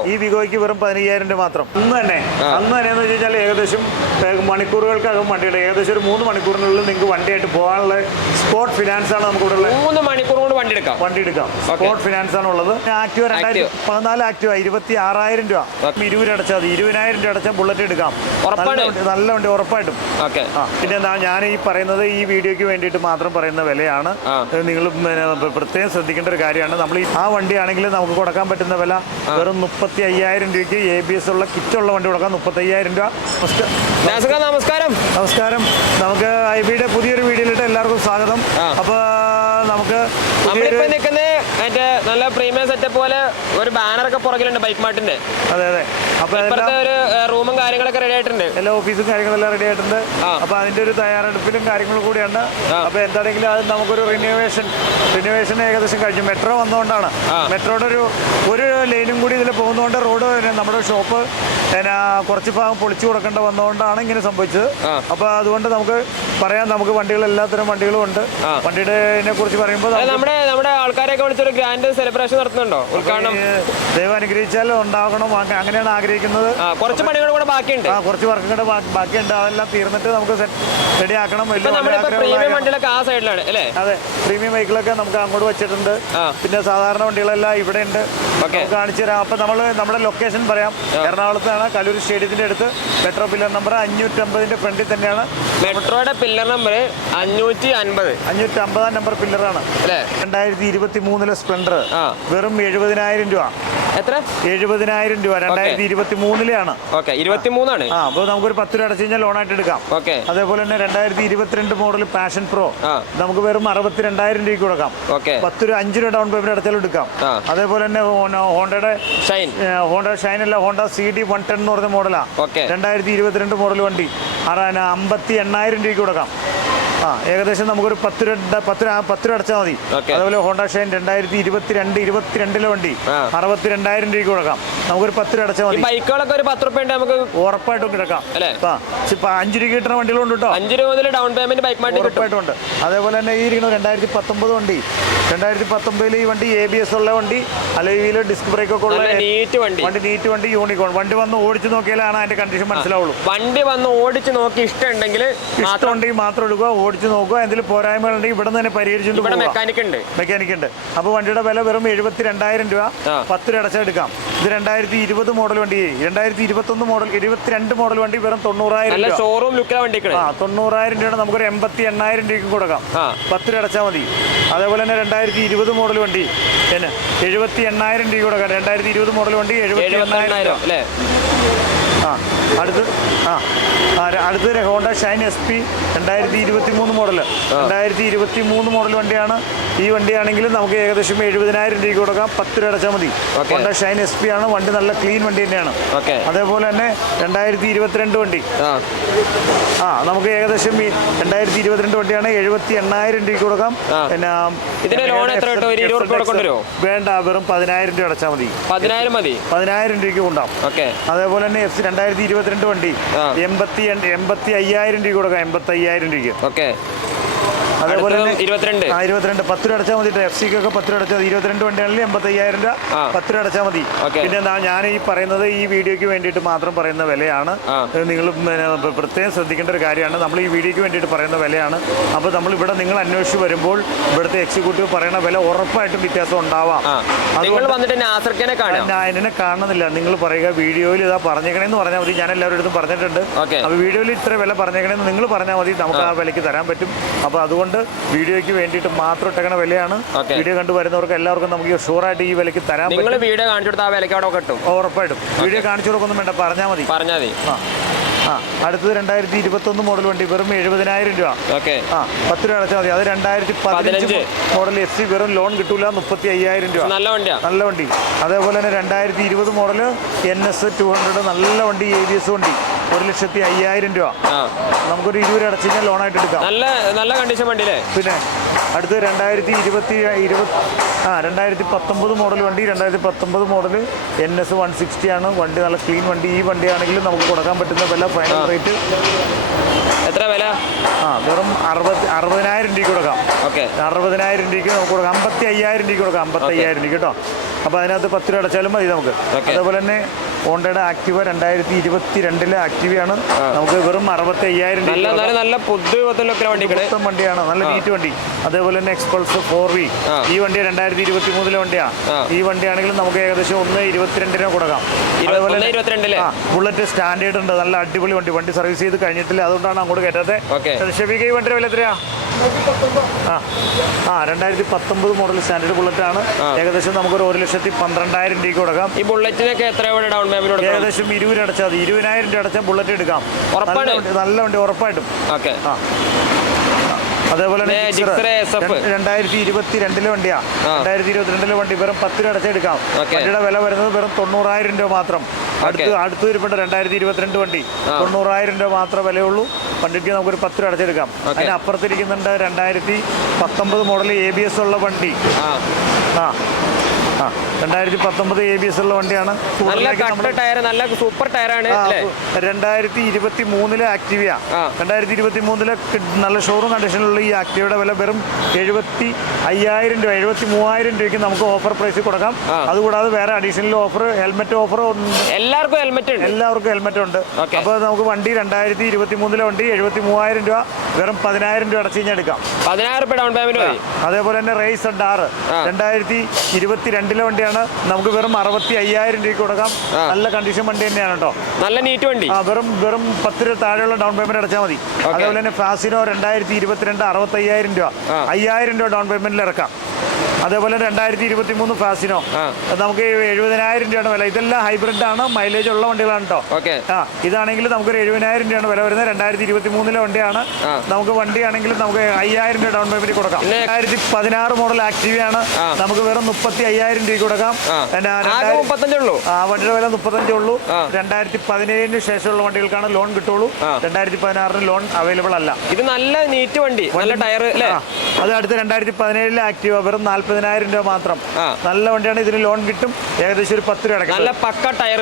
ഉള്ളൂ. ഈ വിഗോയ്ക്ക് വെറും 15,000 രൂപ മാത്രം. അന്ന് തന്നെ എന്ന് വെച്ച് കഴിഞ്ഞാൽ ഏകദേശം മണിക്കൂറുകൾക്കകം വണ്ടിയുടെ ഏകദേശം ഒരു 3 മണിക്കൂറിനുള്ളിൽ നിങ്ങൾക്ക് വണ്ടിയായിട്ട് പോകാനുള്ള സ്പോട്ട് ഫിനാൻസ് ആണ് നമുക്ക് ഇവിടെ 3 മണിക്കൂർ കൊണ്ട് വണ്ടി എടുക്കാം. സ്പോട്ട് ഫിനാൻസ് ആണ് ഉള്ളത്. ആക്റ്റീവ 2014 ആക്റ്റീവ 26,000 രൂപ 20 അടച്ചാൽ 20,000 രൂപ അടച്ചാൽ ബുള്ളറ്റ് എടുക്കാം. നല്ല വണ്ടി ഉറപ്പായിട്ടും. പിന്നെ ഞാൻ ഈ പറയുന്നത് ഈ വീഡിയോയ്ക്ക് വേണ്ടിയിട്ട് മാത്രം പറയുന്ന വിലയാണ്. നിങ്ങൾ പ്രത്യേകം ശ്രദ്ധിക്കേണ്ട ഒരു കാര്യമാണ്. നമ്മൾ ആ വണ്ടിയാണെങ്കിൽ നമുക്ക് കൊടുക്കാൻ പറ്റുന്ന വില വെറും 35,000 രൂപയ്ക്ക് ABS ഉള്ള കിറ്റുള്ള വണ്ടി കൊടുക്കാം. 35,000 രൂപ. നമസ്കാരം. നമുക്ക് IBയുടെ പുതിയൊരു വീഡിയോയിലിട്ട് എല്ലാവർക്കും സ്വാഗതം. അപ്പൊ നമുക്ക് നല്ല പ്രീമിയം സെറ്റപ്പ് പോലെ ഒരു ബാനറൊക്കെ പുറകിലുണ്ട് ബൈക്ക് മാർട്ടിന്റെ. അതെ. അപ്പൊ ഒരു റൂമും കാര്യങ്ങളൊക്കെ റെഡി ആയിട്ടുണ്ട്. എല്ലാ ഓഫീസും കാര്യങ്ങളെല്ലാം റെഡി ആയിട്ടുണ്ട്. അപ്പൊ അതിന്റെ ഒരു തയ്യാറെടുപ്പിലും കാര്യങ്ങളും കൂടിയാണ്. അപ്പൊ എന്താണെങ്കിലും അത് നമുക്കൊരു റിനോവേഷൻ ഏകദേശം കഴിഞ്ഞു. മെട്രോ വന്നുകൊണ്ടാണ്. മെട്രോയുടെ ഒരു ലൈനും കൂടി ഇതിൽ പോകുന്നതുകൊണ്ട് റോഡ് നമ്മുടെ ഷോപ്പ് കുറച്ച് ഭാഗം പൊളിച്ചു കൊടുക്കേണ്ട വന്നതുകൊണ്ടാണ് ഇങ്ങനെ സംഭവിച്ചത്. അപ്പൊ അതുകൊണ്ട് നമുക്ക് പറയാം, നമുക്ക് വണ്ടികൾ എല്ലാത്തരം വണ്ടികളും ഉണ്ട്. വണ്ടിയുടെ കുറിച്ച് പറയുമ്പോൾ നമ്മുടെ ആൾക്കാരെയൊക്കെ വിളിച്ചൊരു ഗ്രാൻഡ് സെലിബ്രേഷൻ നടത്തുന്നുണ്ടോ? ഉദ്ഘാടനം ദൈവം അനുഗ്രഹിച്ചാൽ ഉണ്ടാകണം. അങ്ങനെയാണ് ആഗ്രഹിക്കുന്നത്. കുറച്ച് പണികൾ കൂടെ ബാക്കിയുണ്ട്. കുറച്ച് വർക്ക് കൂടെ ബാക്കിയുണ്ട്. അതെല്ലാം തീർന്നിട്ട് നമുക്ക് റെഡി ആക്കണം. പ്രീമിയം വണ്ടികളൊക്കെ ആ സൈഡിലാണ് അല്ലേ? അതെ, പ്രീമിയം വെഹിക്കിളൊക്കെ നമുക്ക് അങ്ങോട്ട് വെച്ചിട്ടുണ്ട്. പിന്നെ സാധാരണ വണ്ടികളെല്ലാം ഇവിടെ ഉണ്ട്. കാണിച്ചു തരാം. അപ്പൊ നമ്മുടെ ലൊക്കേഷൻ പറയാം. എറണാകുളത്താണ്, കലൂർ സ്റ്റേഡിയത്തിന്റെ അടുത്ത്. മെട്രോ പില്ലർ നമ്പർ 550 ഫ്രണ്ടിൽ തന്നെയാണ്. മെട്രോയുടെ പില്ലർ നമ്പർ 550 നമ്പർ പില്ലറാണ്. 2023 സ്പ്ലെൻഡർ വെറും 70,000 രൂപ. എത്ര? 70,000 രൂപ. 2023 23 അപ്പോൾ നമുക്കൊരു 10 രൂപ അടച്ചു കഴിഞ്ഞാൽ ലോണായിട്ട് എടുക്കാം. അതേപോലെ തന്നെ 2022 മോഡൽ പാഷൻ പ്രോ നമുക്ക് വെറും 62,000 രൂപയ്ക്ക് കൊടുക്കാം. 5 രൂപ ഡൗൺ പേയ്മെന്റ് അടച്ചാലും എടുക്കാം. അതേപോലെ തന്നെ ഹോണ്ട ഷൈൻ അല്ല, ഹോണ്ട CD 110 എന്ന് പറഞ്ഞ മോഡലാണ്. 2022 മോഡൽ വണ്ടി 58,000 രൂപയ്ക്ക് കൊടുക്കാം. ഏകദേശം നമുക്കൊരു 10 രൂപ അടച്ചാൽ മതി. അതുപോലെ ഹോണ്ട ഷൈൻ 2022 വണ്ടി 62,000 രൂപയ്ക്ക് കൊടുക്കാം. നമുക്കൊരു 10 രൂപ അടച്ചാൽ മതി. ബൈക്കുകളൊക്കെ ഒരു 10 രൂപ നമുക്ക് ഉറപ്പായിട്ടും കിടക്കാം. 5 രൂപ കിട്ടുന്ന വണ്ടികളുണ്ട് കേട്ടോ. 5 രൂപ മുതൽ ഡൗൺ പേയ്മെന്റ് ബൈക്ക് മാറ്റി ഉറപ്പായിട്ടുണ്ട്. അതേപോലെ തന്നെ ഈ 2019 വണ്ടി 2019 ഈ വണ്ടി ABS ഉള്ള വണ്ടി, അലോയ് ഡിസ്ക് ബ്രേക്ക് ഒക്കെ ഉള്ള നീറ്റ് വണ്ടി യൂണിക്കോൺ വണ്ടി വന്ന് ഓടിച്ചു നോക്കിയാലാണ് അതിന്റെ കണ്ടീഷൻ മനസ്സിലാവുള്ളൂ. വണ്ടി വന്ന് ഓടിച്ചു നോക്കി ഇഷ്ടമുണ്ടെങ്കിൽ മാത്രം എടുക്കുക, ഓടിച്ചു നോക്കുക. എന്തെങ്കിലും പോരായ്മകളുണ്ടെങ്കിൽ ഇവിടെ തന്നെ പരിഹരിച്ചു. മെക്കാനിക് ഉണ്ട്. അപ്പോൾ വണ്ടിയുടെ വില വെറും 72,000 രൂപ. 10 രൂപ അടച്ചാൽ എടുക്കാം. ഇത് 2020 മോഡൽ വണ്ടി. 2021 മോഡൽ 22 മോഡൽ വണ്ടി വെറും 90,000 രൂപ. ഷോറൂം ലുക്കിലെ വണ്ടി 90,000 രൂപ നമുക്കൊരു 88,000 രൂപയ്ക്ക് കൊടുക്കാം. 10 രൂപ അടച്ചാൽ മതി. അതേപോലെ തന്നെ 2020 മോഡൽ വണ്ടി 78,000 രൂപ കൊടുക്കാം. 2020 മോഡൽ വണ്ടി 78,000 അല്ലേ? അടുത്ത് Honda Shine SP 2023 model. 2023 model വണ്ടിയാണ്. ഈ വണ്ടിയാണെങ്കിൽ നമുക്ക് ഏകദേശം 70,000 രൂപയ്ക്ക് കൊടുക്കാം. 10 രൂപ അടച്ചാൽ മതി. ഹോണ്ട ഷൈൻ SP ആണ്. വണ്ടി നല്ല ക്ലീൻ വണ്ടി തന്നെയാണ്. അതേപോലെ തന്നെ 2022 വണ്ടി നമുക്ക് ഏകദേശം 2022 വണ്ടിയാണ്. 78,000 രൂപയ്ക്ക് കൊടുക്കാം. വേണ്ട, വെറും 10,000 രൂപ അടച്ചാൽ മതി. 10,000 രൂപയ്ക്ക് കൊണ്ടാവും. അതേപോലെ തന്നെ FC 2022 വണ്ടി 85,000 രൂപ കൊടുക്കാം. 85,000 രൂപയ്ക്ക്. അതേപോലെ 22 10 രൂപ അടച്ചാൽ മതി. FC-ക്കൊക്കെ 10 രൂപ അടച്ചാൽ 22 വണ്ടിയാണെങ്കിൽ 85,000 രൂപ 10 രൂപ അടച്ചാൽ മതി. പിന്നെ ഞാൻ ഈ പറയുന്നത് ഈ വീഡിയോയ്ക്ക് വേണ്ടിയിട്ട് മാത്രം പറയുന്ന വിലയാണ്. നിങ്ങൾ പ്രത്യേകം ശ്രദ്ധിക്കേണ്ട ഒരു കാര്യമാണ്. നമ്മൾ ഈ വീഡിയോയ്ക്ക് വേണ്ടിയിട്ട് പറയുന്ന വിലയാണ്. അപ്പോൾ നമ്മൾ ഇവിടെ നിങ്ങൾ അന്വേഷിച്ച് വരുമ്പോൾ ഇവിടുത്തെ എക്സിക്യൂട്ടീവ് പറയുന്ന വില ഉറപ്പായിട്ടും വ്യത്യാസം ഉണ്ടാവാം. എന്നെ കാണുന്നില്ല. നിങ്ങൾ പറയുക വീഡിയോയിൽ ഇതാ പറഞ്ഞേക്കണേന്ന് പറഞ്ഞാൽ മതി. ഞാൻ എല്ലാവരുടെ അടുത്തും പറഞ്ഞിട്ടുണ്ട്. അപ്പോൾ വീഡിയോയിൽ ഇത്ര വില പറഞ്ഞേക്കണേന്ന് നിങ്ങൾ പറഞ്ഞാൽ മതി. നമുക്ക് ആ വിലയ്ക്ക് തരാൻ പറ്റും. അപ്പോൾ അതുകൊണ്ട് വീഡിയോയ്ക്ക് വേണ്ടിയിട്ട് മാത്രം ഇട്ടേക്കണ വിലയാണ്. വീഡിയോ കണ്ടു വരുന്നവർക്ക് എല്ലാവർക്കും നമുക്ക് ഷുവറായിട്ട് ഈ വിലയ്ക്ക് തരാൻ പറ്റും. വീഡിയോ കാണിച്ചു കൊടുത്താൽ ആ വിലയ്ക്ക് അവിടെ കിട്ടും. ഉറപ്പായിട്ടും വീഡിയോ കാണിച്ചു കൊടുക്കൊന്നും വേണ്ട, പറഞ്ഞാൽ മതി. അടുത്തത് 2021 മോഡൽ വണ്ടി വെറും 70,000 രൂപ. 10 രൂപ അടച്ചാൽ മതി. അത് 2015 മോഡൽ FC വെറും ലോൺ കിട്ടൂല. 35,000 രൂപ. നല്ല വണ്ടി. അതേപോലെ തന്നെ 2020 മോഡൽ NS 200 നല്ല വണ്ടി. ABS വണ്ടി 1,05,000 രൂപ. നമുക്കൊരു 20 രൂപ അടച്ചു കഴിഞ്ഞാൽ ലോണായിട്ട് എടുക്കാം. നല്ല കണ്ടീഷൻ വണ്ടിയില്ലേ? പിന്നെ അടുത്ത് 2019 മോഡൽ വണ്ടി. 2019 മോഡൽ NS 160 ആണ്. വണ്ടി നല്ല ക്ലീൻ വണ്ടി. ഈ വണ്ടിയാണെങ്കിൽ നമുക്ക് കൊടുക്കാൻ പറ്റുന്ന വില ഫൈനൽ റേറ്റ് എത്ര വില? വെറും 60,000 രൂപയ്ക്ക് കൊടുക്കാം. 60,000 രൂപയ്ക്ക് നമുക്ക് കൊടുക്കാം. 55,000 രൂപയ്ക്ക് കൊടുക്കാം. 55,000 രൂപ കേട്ടോ. അപ്പോൾ അതിനകത്ത് 10 രൂപ അടച്ചാലും മതി നമുക്ക്. അതേപോലെ തന്നെ ഹോണ്ടയുടെ ആക്ടിവ 2022 ആക്ടിവയാണ്, നമുക്ക് വെറും 65,000 നല്ല പുത്തൻ വണ്ടിയാണ്, നല്ല നീറ്റ് വണ്ടി. അതേപോലെ തന്നെ എക്സ്പൾസ് 4V, ഈ വണ്ടി 2023 വണ്ടിയാണ്. ഈ വണ്ടിയാണെങ്കിലും നമുക്ക് ഏകദേശം 1,22 കൊടുക്കാം. അതേപോലെ ബുള്ളറ്റ് സ്റ്റാൻഡേർഡ് ഉണ്ട്, നല്ല അടിപൊളി വണ്ടി. വണ്ടി സർവീസ് ചെയ്ത് കഴിഞ്ഞിട്ടില്ല, അതുകൊണ്ടാണ് അങ്ങോട്ട് കയറ്റാതെ. ഷെഫീഖ് ഈ വണ്ടിയുടെ വില എത്രയാ? 2019 മോഡൽ സ്റ്റാൻഡേർഡ് ബുള്ളറ്റ് ആണ്. ഏകദേശം നമുക്കൊരു 1,12,000 രൂപയ്ക്ക് കൊടുക്കാം. ഈ ബുള്ളറ്റിനൊക്കെ എത്ര ഡൗൺ പേയ്മെന്റ്? ഏകദേശം 20 അടച്ചാൽ മതി. 20,000 രൂപ അടച്ചാൽ ബുള്ളറ്റ് എടുക്കാം. നല്ല വണ്ടി ഉറപ്പായിട്ടും. അതേപോലെ 2022 വണ്ടിയാ. 2022 വണ്ടി വെറും 10 രൂപ അടച്ചെടുക്കാം. വണ്ടിയുടെ വില വരുന്നത് വെറും 90,000 രൂപ മാത്രം. അടുത്ത് വരുമ്പോൾ 2022 വണ്ടി 90,000 രൂപ മാത്രമേ വിലയുള്ളൂ. വണ്ടിക്ക് നമുക്കൊരു 10 രൂപ അടച്ചെടുക്കാം. അതിന് അപ്പുറത്തിരിക്കുന്നുണ്ട് 2019 മോഡൽ ABS ഉള്ള വണ്ടി. 2019 ABS ഉള്ള വണ്ടിയാണ്. നല്ല സൂപ്പർ ടയറാണ്. 2023 ആക്ടിവ. 2023 നല്ല ഷോറൂം കണ്ടീഷനിലുള്ള ഈ ആക്ടിവയുടെ വില വെറും 75,000 രൂപ, 73,000 രൂപയ്ക്ക് നമുക്ക് ഓഫർ പ്രൈസിൽ കൊടുക്കാം. അതുകൂടാതെ വേറെ അഡീഷണൽ ഓഫർ, ഹെൽമെറ്റ് ഓഫർ, എല്ലാവർക്കും ഹെൽമെറ്റ് ഉണ്ട്. അപ്പോൾ നമുക്ക് വണ്ടി 2023 വണ്ടി 73,000 രൂപ വെറും 10,000 രൂപ അടച്ചു കഴിഞ്ഞാൽ എടുക്കാം. 10,000 രൂപ ഡൗൺ പേയ്മെന്റ്. അതേപോലെ തന്നെ റേസ് R 2022 വണ്ടിയാണ്, നമുക്ക് വെറും 65,000 രൂപയ്ക്ക് കൊടുക്കാം. നല്ല കണ്ടീഷൻ വണ്ടി തന്നെയാണ് കേട്ടോ, നല്ല നീറ്റ് വണ്ടി. വെറും 10 രൂപ താഴെയുള്ള ഡൗൺ പേയ്മെന്റ് അടച്ചാൽ മതി. അതേപോലെ തന്നെ ഫാസിനോ 2022 65,000 രൂപ, 5,000 രൂപ ഡൗൺ പേയ്മെന്റിൽ ഇറക്കാം. അതേപോലെ 2023 ഫാസിനോ നമുക്ക് 70,000 രൂപയാണ് വില. ഇതെല്ലാം ഹൈബ്രിഡ് ആണ്, മൈലേജ് ഉള്ള വണ്ടികളാണ് കേട്ടോ. ഇതാണെങ്കിൽ നമുക്കൊരു 70,000 രൂപയാണ് വില വരുന്നത്. 2023 വണ്ടിയാണ്. നമുക്ക് വണ്ടിയാണെങ്കിലും നമുക്ക് 5,000 രൂപ ഡൗൺ പേയ്മെന്റ് കൊടുക്കാം. 2016 മോഡൽ ആക്റ്റീവയാണ്, നമുക്ക് വെറും 35,000 രൂപ കൊടുക്കാം. വണ്ടിയുടെ വില 35 ഉള്ളൂ. 2017 ശേഷമുള്ള വണ്ടികൾക്കാണ് ലോൺ കിട്ടുള്ളൂ. 2016 ലോൺ അവൈലബിൾ അല്ല. ഇത് നല്ല നീറ്റ് വണ്ടി, നല്ല ടയർ. അത് അടുത്ത് 2017 ആക്റ്റീവ വെറും 40,000 രൂപ മാത്രം. നല്ല വണ്ടിയാണ്, ഇതിന് ലോൺ കിട്ടും. ഏകദേശം ഒരു 10 രൂപ അടക്കാം. നല്ല പക്ക ടയർ,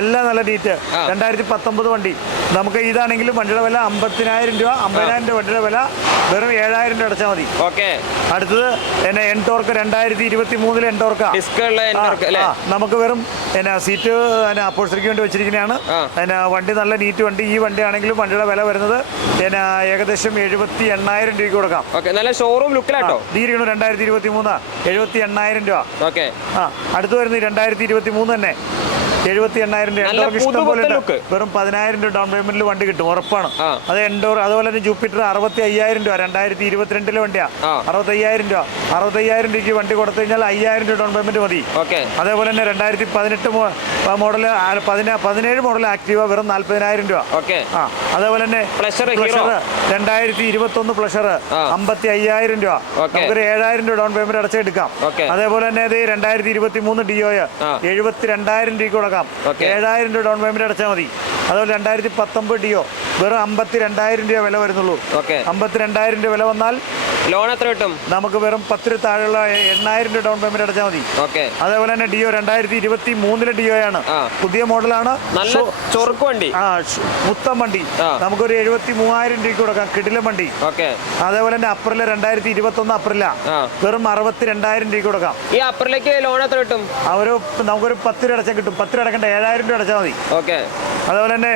എല്ലാം നല്ല നീറ്റ്. 2019 വണ്ടി നമുക്ക് ഇതാണെങ്കിലും വണ്ടിയുടെ വില 50,000 രൂപ, 50,000 രൂപ വണ്ടിയുടെ വില വെറും 7,000 രൂപ അടച്ചാൽ മതി. അടുത്തത് എൻടോർക്ക് 2023 എൻടോർക്ക് നമുക്ക് വെറും സീറ്റ് അപ്പോഴ്സറിക്ക് വേണ്ടി വെച്ചിരിക്കുന്നതാണ്. വണ്ടി നല്ല നീറ്റ് വണ്ടി. ഈ വണ്ടി ആണെങ്കിലും വണ്ടിയുടെ വില വരുന്നത് ഏകദേശം 78,000 രൂപയ്ക്ക് കൊടുക്കാം. നല്ല ഷോറൂം ലുക്കിലാട്ടോ. 2023 78,000 രൂപ. അടുത്ത് വരുന്നത് 2023 തന്നെ 78,000 രൂപ. ഇഷ്ടം പോലെ വെറും 10,000 രൂപ ഡൗൺ പേയ്മെന്റിൽ വണ്ടി കിട്ടും, ഉറപ്പാണ്. അത് എൻഡോർ. അതുപോലെ തന്നെ ജൂപ്പിറ്റർ 65,000 രൂപ, 2022 വണ്ടിയാ. 65,000 രൂപ. 65,000 രൂപയ്ക്ക് വണ്ടി കൊടുത്തു കഴിഞ്ഞാൽ 5,000 രൂപ ഡൗൺ പേയ്മെന്റ് മതി. അതേപോലെ തന്നെ 2018 മോഡൽ 17 മോഡൽ ആക്റ്റീവ വെറും 40,000 രൂപ. അതേപോലെ തന്നെ 2021 പ്ലഷർ 55,000 രൂപ, നമുക്കൊരു 7,000 രൂപ ഡൗൺ പേയ്മെന്റ് അടച്ചെടുക്കാം. അതേപോലെ തന്നെ 2023 ഡിയോ 72,000 രൂപയ്ക്ക് കൊടുക്കാം. 7,000 രൂപ ഡൗൺ പേയ്മെന്റ് അടച്ചാൽ മതി. അതുപോലെ 2019 ഡിയോ വെറും 52,000 രൂപ വില വരുന്നുള്ളൂ. 52,000 രൂപ വില വന്നാൽ ലോൺ എത്ര കിട്ടും? നമുക്ക് വെറും 10 രൂപ താഴെയുള്ള 8,000 രൂപ ഡൗൺ പേയ്മെന്റ് അടച്ചാൽ മതി. അതേപോലെ തന്നെ ഡിയോ 2023 ഡിയോയാണ്, പുതിയ മോഡലാണ്, ചൊറുക്ക് വണ്ടി, മുത്തം വണ്ടി. നമുക്കൊരു 73,000 രൂപയ്ക്ക് കൊടുക്കാം, കിടിലം വണ്ടി. അതേപോലെ തന്നെ അപ്രിൽ 2021 അപ്രില വെറും 62,000 രൂപയ്ക്ക് കൊടുക്കാം. ഈ അപ്രിലേക്ക് ലോൺ എത്ര കിട്ടും? നമുക്കൊരു 10 രൂപ അടച്ചാൽ കിട്ടും. 10 രൂപ അടക്കേണ്ട, 7,000 രൂപ അടച്ചാൽ മതി. അതുപോലെ തന്നെ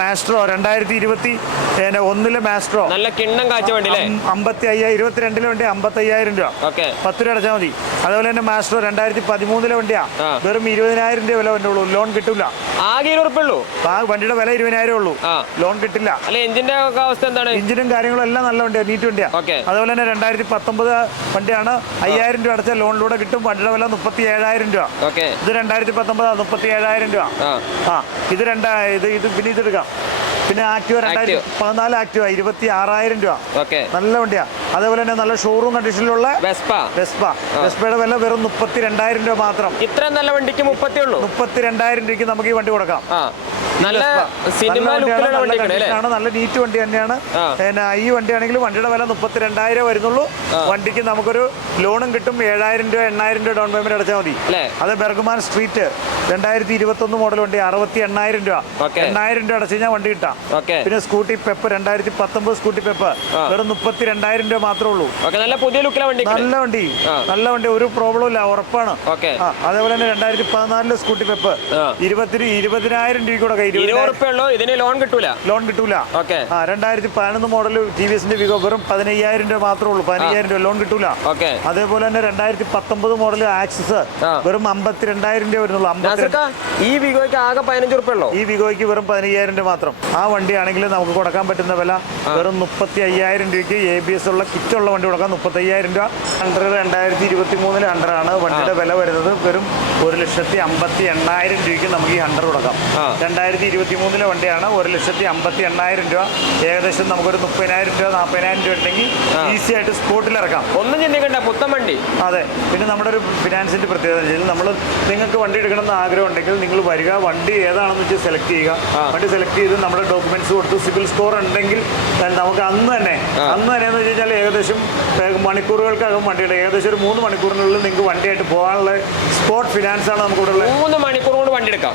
മാസ്ട്രോ 2021 മാസ്ട്രോ നല്ല കിണ്ണം കാച്ച വണ്ടി, 22 വണ്ടി 55,000 രൂപ, 10 രൂപ അടച്ചാൽ മതി. അതുപോലെ തന്നെ മാസ്ട്രോ 2013 വണ്ടിയാ, വെറും 20,000 രൂപ വില വണ്ടുള്ളൂ, ലോൺ കിട്ടില്ല. ആകെ 20 ഉള്ളൂ. വണ്ടിയുടെ വില 20,000 ഉള്ളൂ, ലോൺ കിട്ടില്ല. എഞ്ചിന്റെ അവസ്ഥ എന്താണ്? എഞ്ചിനും കാര്യങ്ങളും എല്ലാം നല്ല വണ്ടിയാണ്, നീറ്റ് വണ്ടിയാണ്. അതുപോലെ തന്നെ 2019 വണ്ടിയാണ്, 5,000 രൂപ അടച്ചാൽ ലോണിലൂടെ കിട്ടും. വണ്ടിയുടെ വില 37,000 രൂപ. ഇത് 2019 37,000 രൂപ. ഇത് പിന്നെ ഇതെടുക്കാം. പിന്നെ ആക്റ്റീവ 2014 ആക്റ്റീവ 26,000 രൂപ, നല്ല വണ്ടിയാ. അതേപോലെ തന്നെ നല്ല ഷോറൂം കണ്ടീഷനിലുള്ള വെസ്പയുടെ വില വെറും 32,000 രൂപ മാത്രം. ഇത്ര നല്ല വണ്ടിക്ക് 32,000 രൂപയ്ക്ക് നമുക്ക് ഈ വണ്ടി കൊടുക്കാം. നല്ല സിനിമ ലുക്കിലുള്ള വണ്ടിയാണ്, നല്ല നീറ്റ് വണ്ടി തന്നെയാണ്. പിന്നെ ഈ വണ്ടിയാണെങ്കിൽ വണ്ടിയുടെ വില 32,000 വരുന്നുള്ളൂ. വണ്ടിക്ക് നമുക്കൊരു ലോണും കിട്ടും. 7,000 രൂപ 8,000 രൂപ ഡൗൺ പേയ്മെന്റ് അടച്ചാൽ മതി. അത് ബെർഗ്മാൻ സ്ട്രീറ്റ് 2021 മോഡൽ വണ്ടി 68,000 രൂപ. 8,000 രൂപ അടച്ചു കഴിഞ്ഞാൽ വണ്ടി കിട്ടാം. പിന്നെ സ്കൂട്ടി പെപ്പ് 2019 സ്കൂട്ടി പെപ്പ് വെറും 32,000 രൂപ മാത്രമേ ഉള്ളൂ. നല്ല പുതിയ ലുക്കിലെ വണ്ടി, നല്ല വണ്ടി, ഒരു പ്രോബ്ലം ഇല്ല, ഉറപ്പാണ്. അതേപോലെ തന്നെ 2014 സ്കൂട്ടി പെപ്പ് 20,000 രൂപ കൂടെ ഇതിന് ലോൺ കിട്ടൂല. 2011 മോഡൽ TVS വിഗോ വെറും 15,000 രൂപ മാത്രമേ ഉള്ളൂ. 15,000 രൂപ ലോൺ കിട്ടൂല. അതേപോലെ തന്നെ 2019 മോഡൽ ആക്സിസ് വെറും 52,000 രൂപ വരുന്നുള്ളൂ. ഈ വിഗോയ്ക്ക് ആകെ 15 രൂപ ഉള്ളൂ. ഈ വിഗോയ്ക്ക് വെറും 15,000 രൂപ മാത്രം. ആ വണ്ടിയാണെങ്കിൽ നമുക്ക് കൊടുക്കാൻ പറ്റുന്ന വില വെറും 35,000 രൂപയ്ക്ക് ABS ഉള്ള കിറ്റുള്ള വണ്ടി കൊടുക്കാം. 35,000 രൂപ. ഹണ്ടർ 2023 ഹണ്ടറാണ്. വണ്ടിയുടെ വില വരുന്നത് വെറും 1,58,000 രൂപയ്ക്ക് നമുക്ക് ഈ ഹണ്ടർ കൊടുക്കാം. 2023 വണ്ടിയാണ്. 1,58,000 രൂപ. ഏകദേശം നമുക്കൊരു 30,000 രൂപ 40,000 രൂപ ഉണ്ടെങ്കിൽ ഈസി ആയിട്ട് സ്പോട്ടിൽ ഇറക്കാം. ഒന്നും ചിന്തിക്കണ്ട, പുത്തൻ വണ്ടി. അതെ. പിന്നെ നമ്മുടെ ഒരു ഫിനാൻസിന്റെ പ്രത്യേകത നിങ്ങൾക്ക് വണ്ടി എടുക്കണമെന്ന് ആഗ്രഹം ഉണ്ടെങ്കിൽ നിങ്ങൾ വരിക, വണ്ടി ഏതാണെന്ന് വെച്ച് സെലക്ട് ചെയ്യുക. വണ്ടി സെലക്ട് ചെയ്ത് നമ്മുടെ ഡോക്യുമെന്റ്സ് കൊടുത്ത് സിവിൽ സ്കോർ ഉണ്ടെങ്കിൽ നമുക്ക് അന്ന് തന്നെ എന്ന് വെച്ച് കഴിഞ്ഞാൽ ഏകദേശം മണിക്കൂറുകൾക്കകം വണ്ടിയുടെ ഏകദേശം ഒരു 3 മണിക്കൂറിനുള്ളിൽ നിങ്ങൾക്ക് വണ്ടിയായിട്ട് പോകാനുള്ള സ്പോട്ട് ഫിനാൻസ് ആണ് നമുക്ക് ഇവിടെ 3 മണിക്കൂർ കൊണ്ട് വണ്ടി എടുക്കാം.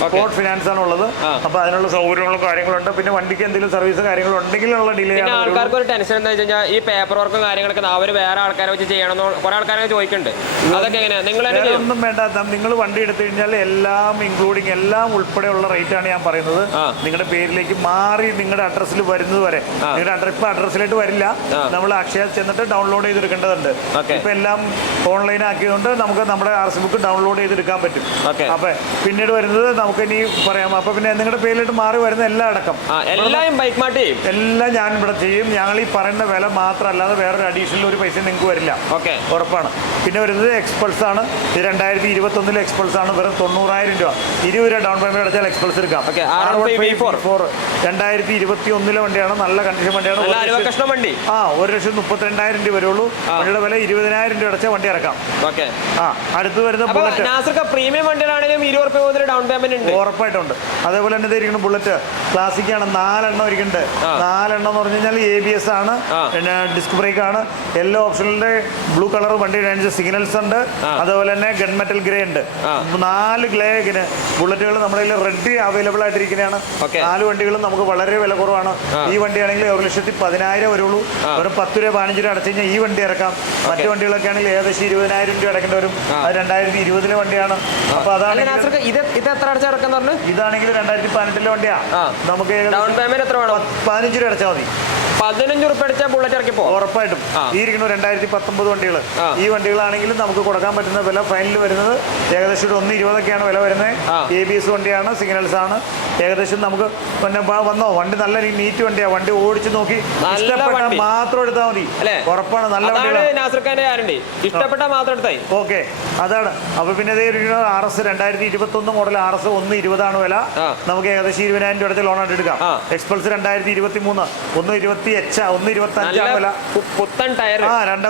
സ്പോട്ട് ഫിനാൻസ് ആണ് ഉള്ളത്. അപ്പൊ അതിനുള്ള സൗകര്യങ്ങളും കാര്യങ്ങളുണ്ട്. പിന്നെ വണ്ടിക്ക് എന്തെങ്കിലും സർവീസ് കാര്യങ്ങളും ഉണ്ടെങ്കിലുള്ള ഡിലേ ആണ്. ആൾക്കാർക്ക് ഒരു ടെൻഷൻ എന്താ വെച്ച് കഴിഞ്ഞാൽ ഈ പേപ്പർ വർക്കും കാര്യങ്ങളൊക്കെ അവർ വേറെ ആൾക്കാരെ വെച്ച് ചെയ്യണമെന്ന് കുറെ ആൾക്കാരെ ചോദിക്കുന്നുണ്ട്. അതൊക്കെ എങ്ങനെയാണ്? നിങ്ങൾ ഒന്നും വേണ്ട. നിങ്ങൾ വണ്ടി എടുത്തു കഴിഞ്ഞാൽ എല്ലാം ഇൻക്ലൂഡിങ് എല്ലാം ഉൾപ്പെടെയുള്ള റേറ്റ് ആണ് ഞാൻ പറയുന്നത്. നിങ്ങളുടെ പേരിലേക്ക് മാറി നിങ്ങളുടെ അഡ്രസ്സിൽ വരുന്നത് വരെ നിങ്ങളുടെ ഇപ്പൊ അഡ്രസ്സിലേക്ക് വരില്ല. നമ്മൾ അക്ഷയ ചെന്നിട്ട് ഡൗൺലോഡ് ചെയ്തെടുക്കേണ്ടതുണ്ട്. ഇപ്പൊ എല്ലാം ഓൺലൈൻ ആക്കിയതുകൊണ്ട് നമുക്ക് നമ്മുടെ RC ബുക്ക് ഡൗൺലോഡ് ചെയ്തെടുക്കാൻ പറ്റും. അപ്പൊ പിന്നീട് വരുന്നത് നമുക്ക് ഇനി പറയാം. അപ്പൊ പിന്നെ നിങ്ങളുടെ പേരിലോട്ട് മാറി വരുന്ന എല്ലാം അടക്കം എല്ലാം ഞാൻ ഇവിടെ ചെയ്യും. ഞങ്ങൾ ഈ പറയുന്ന വില മാത്രമല്ലാതെ വേറൊരു അഡീഷണൽ ഒരു പൈസ നിങ്ങൾക്ക് വരില്ല. ഉറപ്പാണ്. പിന്നെ വരുന്നത് എക്സ്പൾസ് ആണ്. 2021 എക്സ്പൾസ് ആണ്. വെറും 90,000 രൂപ. 20 രൂപ ഡൗൺ പേയ്മെന്റ് അടച്ചാൽ എക്സ്പൾസ് എടുക്കാം. 2021 വണ്ടിയാണ്. നല്ല കണ്ടീഷൻ വണ്ടിയാണ്. 1,32,000 രൂപ വരുള്ളൂ. വണ്ടിയുടെ വില 20,000 രൂപ അടച്ചാൽ വണ്ടി ഇറക്കാം. അടുത്ത് വരുന്ന ബുള്ളറ്റ് പ്രീമിയം വണ്ടികളാണെങ്കിലും 20 രൂപ മുതൽ ഡൗൺ പേയ്മെന്റ് ഉണ്ട്. ഉറപ്പായിട്ടുണ്ട്. അതേപോലെ തന്നെ ഇരിക്കുന്ന ബുള്ളറ്റ് ക്ലാസിക് ആണ്. 4 എണ്ണം ഇരിക്കുന്നുണ്ട്. 4 എണ്ണം എന്ന് പറഞ്ഞു കഴിഞ്ഞാൽ ABS ആണ്. പിന്നെ ഡിസ്ക് ബ്രേക്ക് ആണ്. യെല്ലോ ഓപ്ഷനിലെ ബ്ലൂ കളർ വണ്ടി സിഗ്നൽസ് ഉണ്ട്. അതുപോലെ തന്നെ ഗൺ മെറ്റൽ ഗ്രേ ഉണ്ട്. 4 ബുള്ളറ്റുകൾ നമ്മുടെ റെഡ് അവൈലബിൾ ആയിട്ടിരിക്കുന്നതാണ്. 4 വണ്ടികളും നമുക്ക് വളരെ വില കുറവാണ്. ഈ വണ്ടിയാണെങ്കിൽ 1,10,000 വരുള്ളൂ. ഒരു 10 രൂപ 15 രൂപ അടച്ചു കഴിഞ്ഞാൽ ഈ വണ്ടി ഇറക്കാം. മറ്റു വണ്ടികളൊക്കെ ആണെങ്കിൽ ഏകദേശം 20,000 രൂപ അടക്കേണ്ടി വരും. അത് 2020 വണ്ടിയാണ്. അപ്പൊ അതാണ് ഇതാണെങ്കിൽ 2018 വണ്ടിയാ. നമുക്ക് 15 രൂപ അടച്ചാൽ മതി. 15 രൂപ അടിച്ചാൽ ബുള്ളറ്റ് ഇറക്കി പോകും. ഉറപ്പായിട്ടും. ഈ ഇരിക്കുന്ന 2019 വണ്ടികൾ. ഈ വണ്ടികളാണെങ്കിലും നമുക്ക് കൊടുക്കാൻ പറ്റുന്ന വില ഫൈനൽ വരുന്നത് ഏകദേശം 1,20,000 വില വരുന്നത്. ABS വണ്ടിയാണ്. സിഗ്നൽസ് ആണ്. ഏകദേശം നമുക്ക് പിന്നെ വന്നോ വണ്ടി നല്ല നീറ്റ് വണ്ടിയാണ്. വണ്ടി ഓടിച്ചു നോക്കി ഇഷ്ടപ്പെട്ട മാത്രം എടുത്താൽ മതി. ഉറപ്പാണ്. നല്ല ഇഷ്ടപ്പെട്ട മാത്രം എടുത്തായി. ഓക്കെ, അതാണ്. അപ്പൊ പിന്നെ RS 2021 മോഡൽ RS 1,20,000 വില. നമുക്ക് ഏകദേശം 20,000 രൂപ അടച്ച ലോൺ ആയിട്ട് എടുക്കാം. എക്സ്പൾസ് 2023 1,25 വില. പുത്തൻ ടയർ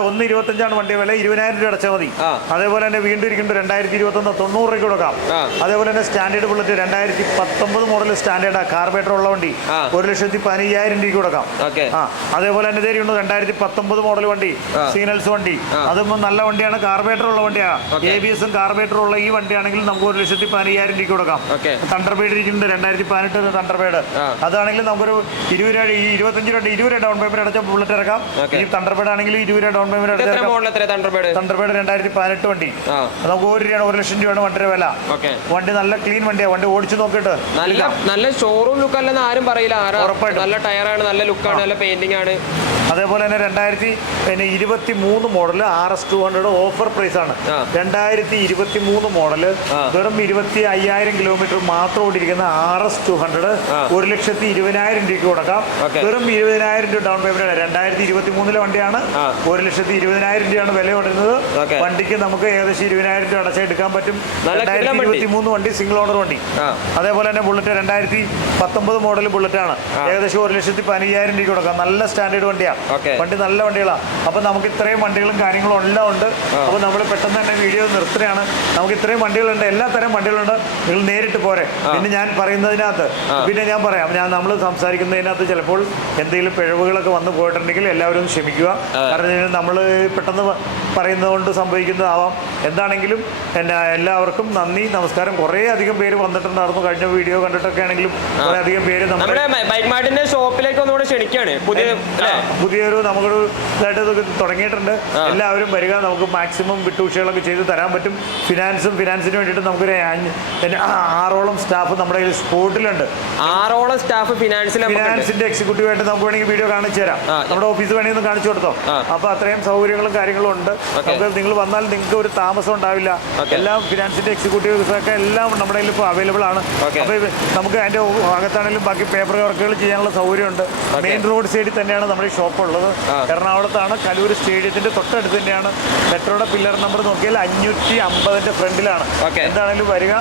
1,25 വണ്ടി വില. 20,000 രൂപ അടച്ചാൽ മതി. അതേപോലെ തന്നെ വീണ്ടും ഇരിക്കുന്നുണ്ട് 2021 90 രൂപയ്ക്ക് കൊടുക്കാം. അതേപോലെ തന്നെ standard bullet 2019 model standard carburettor ഉള്ള വണ്ടി 1,15,000 രൂപയ്ക്ക് കൊടുക്കാം. അതേപോലെ തന്നെ 2019 മോഡൽ വണ്ടി സിഗ്നൽസ് വണ്ടി. അതും നല്ല വണ്ടിയാണ്. കാർബേറ്റർ ഉള്ള വണ്ടിയാണ്. ABSഉം കാർബേറ്ററും ഉള്ള ഈ വണ്ടിയാണെങ്കിൽ നമുക്ക് 1,15,000 രൂപയ്ക്ക് കൊടുക്കാം. തണ്ടർബേഡ് ഇരിക്കുന്നുണ്ട് 2018 തണ്ടർബേഡ്. അതാണെങ്കിൽ നമുക്കൊരു 25 രൂപ ഡൗൺ പേയ്മെന്റ് അടച്ച ബുള്ളറ്റ് ഇറക്കാം. ഈ തണ്ടർബേഡ് ആണെങ്കിൽ 20 രൂപ ഡൗൺ പേയ്മെന്റ് അടച്ചാൽ തണ്ടർബേഡ് 2018 വണ്ടി. നമുക്ക് 1,00,000 രൂപയാണ് വണ്ടിയുടെ വില. വണ്ടി നല്ല ക്ലീൻ വണ്ടിയാണ്. വണ്ടി ഓടിച്ചു നോക്കിയിട്ട് നല്ല ഷോറൂം ലുക്ക് അല്ലെന്ന് ആരും പറയില്ല. ഉറപ്പായിട്ടും നല്ല ടയറാണ്, നല്ല ലുക്കാണ്, നല്ല പെയിന്റിംഗ് ആണ്. അതേപോലെ തന്നെ 2023 മോഡൽ RS 200 ഓഫർ പ്രൈസ് ആണ്. 2023 മോഡല് വെറും 25,000 കിലോമീറ്റർ മാത്രം ഓടിയിരിക്കുന്ന RS 200 1,20,000 രൂപയ്ക്ക് കൊടുക്കാം. വെറും 20,000 രൂപ ഡൗൺ പേയ്മെന്റ്. 2023 വണ്ടിയാണ്. 1,20,000 രൂപയാണ് വില കൊടുക്കുന്നത്. വണ്ടിക്ക് നമുക്ക് ഏകദേശം 20,000 രൂപ അടച്ചെടുക്കാൻ പറ്റും. 2023 വണ്ടി സിംഗിൾ ഓണർ വണ്ടി. അതേപോലെ തന്നെ ബുള്ളറ്റ് 2019 മോഡൽ ബുള്ളറ്റ് ആണ്. ഏകദേശം 1,15,000 രൂപയ്ക്ക് കൊടുക്കാം. നല്ല സ്റ്റാൻഡേർഡ് വണ്ടിയാണ്. വണ്ടി നല്ല വണ്ടികളാണ്. അപ്പോൾ നമുക്ക് ഇത്രയും വണ്ടികളും കാര്യങ്ങളും എല്ലാം ഉണ്ട്. അപ്പോൾ നമ്മൾ പെട്ടെന്ന് തന്നെ വീഡിയോ നിർത്തുകയാണ്. നമുക്ക് ഇത്രയും വണ്ടികളുണ്ട്, എല്ലാ തരം വണ്ടികളുണ്ട്. നിങ്ങൾ നേരിട്ട് പോരെ. പിന്നെ ഞാൻ പറയുന്നതിനകത്ത് ഞാൻ പറയാം, നമ്മൾ സംസാരിക്കുന്നതിനകത്ത് ചിലപ്പോൾ എന്തെങ്കിലും പിഴവുകളൊക്കെ വന്നു പോയിട്ടുണ്ടെങ്കിൽ എല്ലാവരും ക്ഷമിക്കുക. കാരണം നമ്മൾ പെട്ടെന്ന് പറയുന്നതുകൊണ്ട് സംഭവിക്കുന്നതാവാം. എന്താണെങ്കിലും എല്ലാവർക്കും നന്ദി, നമസ്കാരം. കുറേ അധികം പേര് വന്നിട്ടുണ്ടായിരുന്നു കഴിഞ്ഞ വീഡിയോ കണ്ടിട്ടൊക്കെ ആണെങ്കിലും കുറേ അധികം പേര് നമ്മുടെ ബൈക്ക് മാർട്ടിന്റെ ഷോപ്പിലേക്ക് ഒന്നുകൂടെ ക്ഷണിക്കുകയാണ്. പുതിയൊരു നമുക്കൊരു ഇതായിട്ട് തുടങ്ങിയിട്ടുണ്ട്. എല്ലാവരും വരിക, നമുക്ക് മാക്സിമം വിട്ടുവീഴ്ചകളൊക്കെ ചെയ്ത് തരാൻ പറ്റും. ഫിനാൻസിന് വേണ്ടിയിട്ട് നമുക്കൊരു 6ഓളം സ്റ്റാഫ് നമ്മുടെ കയ്യിൽ സ്പോട്ടിലുണ്ട്. 6ഓളം സ്റ്റാഫ് ഫിനാൻസിന്റെ എക്സിക്യൂട്ടീവായിട്ട് നമുക്ക് വേണമെങ്കിൽ വീഡിയോ കാണിച്ചു തരാം. നമ്മുടെ ഓഫീസ് വേണമെങ്കിൽ ഒന്ന് കാണിച്ചു കൊടുത്തോ. അപ്പോൾ അത്രയും സൗകര്യങ്ങളും കാര്യങ്ങളും ഉണ്ട്. നമുക്ക് നിങ്ങൾ വന്നാൽ നിങ്ങൾക്ക് ഒരു താമസം ഉണ്ടാവില്ല. എല്ലാം ഫിനാൻസിന്റെ എക്സിക്യൂട്ടീവ്സ് ഒക്കെ എല്ലാം നമ്മുടെ കയ്യിൽ ഇപ്പോൾ അവൈലബിൾ ആണ്. അപ്പോൾ നമുക്ക് അതിന്റെ ഭാഗത്താണെങ്കിലും ബാക്കി പേപ്പർ വർക്കുകൾ ചെയ്യാനുള്ള സൗകര്യമുണ്ട്. മെയിൻ റോഡ് സൈഡിൽ തന്നെയാണ് നമ്മുടെ ഷോപ്പ് ഉള്ളത്. എറണാകുളത്താണ്, കലൂർ സ്റ്റേഡിയത്തിന്റെ തൊട്ടടുത്ത് തന്നെയാണ്. മെട്രോയുടെ പില്ലർ നമ്പർ നോക്കിയാൽ 550 ഫ്രണ്ടിലാണ്. എന്താണെങ്കിലും വരിക.